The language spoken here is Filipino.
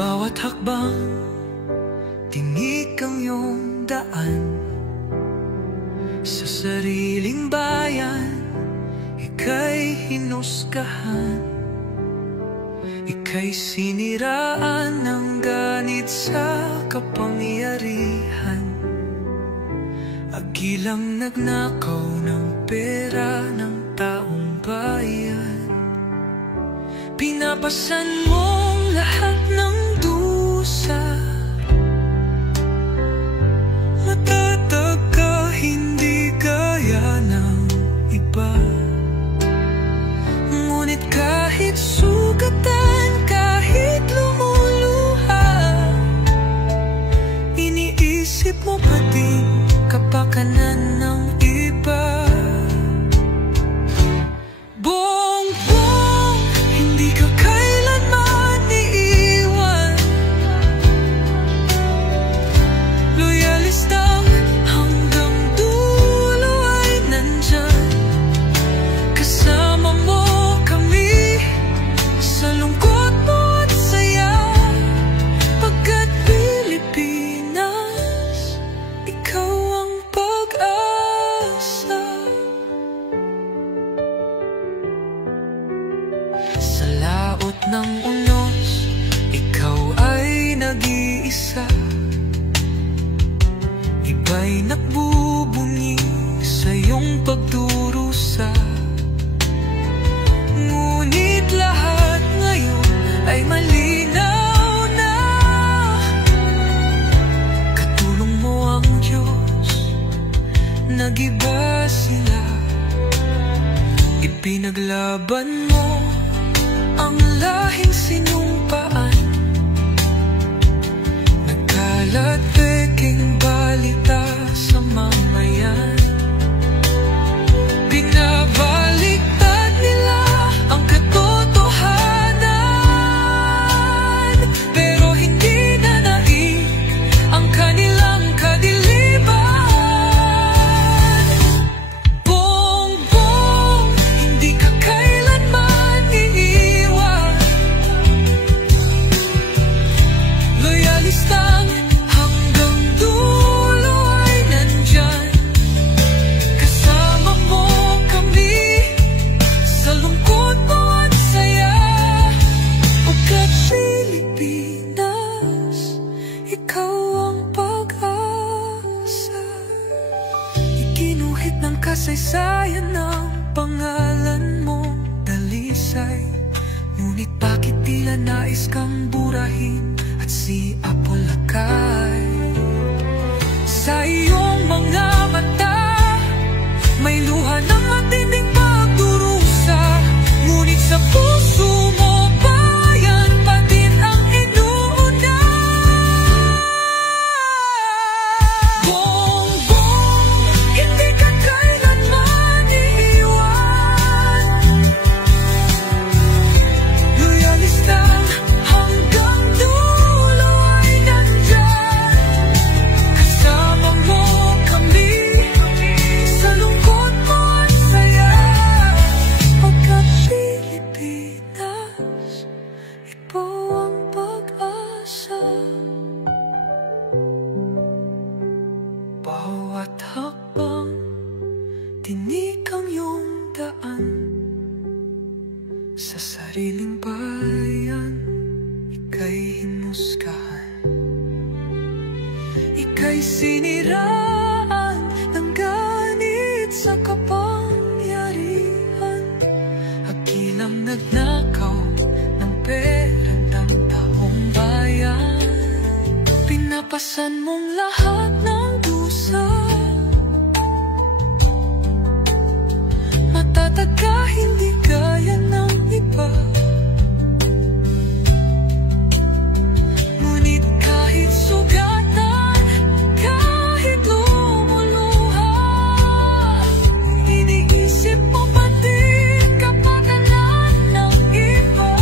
Bawat hakbang, tinik ang iyong daan. Sa sariling bayan, ika'y hinusgahan. Ika'y siniraan ng ganit sa kapangyarihan. Agilang nagnakaw ng pera ng taong bayan. Pinapasan mong lahat ng dusa. Matatag ka, hindi gaya ng iba. Ngunit kahit sugatan, kahit lumuluha, iniisip mo pa din kapakanan ng iba. Bongbong, hindi ka kailanman iiwan. Loyalista hanggang dulo ay nandyan. Kasama mo kami sa lungkot mo at saya. Pagkat Pilipinas, ikaw ang pag-asa. Sa laot ng unos, ikaw ay nag-iisa. Iba'y nagbubunyi sa iyong pagdurusa. Ngunit lahat ngayon ay malinaw na. Katulong mo ang Diyos, nag-iba sila. Ipinaglaban mo ang lahing sinumpaan. Nagkalat peking balita sa mamayan. Binabaliktad nila ang katotohanan, pero hindi na naig ang kanilang kadiliman. Bongbong, hindi ka kailanman iiwan. Loyalistang hanggang dulo ay nandyan. Kasama mo kami sa lungkot mo at saya. Pagkat Pilipinas, ikaw ang pag-asa. Iginuhit ng kasaysayan ng pangalan mo, dalisay. Ngunit bakit tila nais kang burahin at siapolakay? Sa iyong mga mata, may luha ng matinding pagdurusa. Ngunit sa puso mo, bayan pa din ang inuuna. Bongbong, hindi ka kailanman iiwan. Loyalista hanggang dulo ay nandyan. Kasama mo kami sa lungkot mo at saya. Pagkat Pilipinas, ikaw ang pag-asa. Bawat hakbang, tinik ang iyong daan. Sa sariling bayan, ika'y hinusgahan. Ika'y siniraan ng ganit sa kapangyarihan. Hagilang nagnakaw ng pera ng taong bayan. Pinapasan mong lahat ng dusa. Matatag ka, hindi gaya ng iba. Ngunit kahit sugatan, kahit lumuluha, iniisip mo pa din kapakanan ng iba.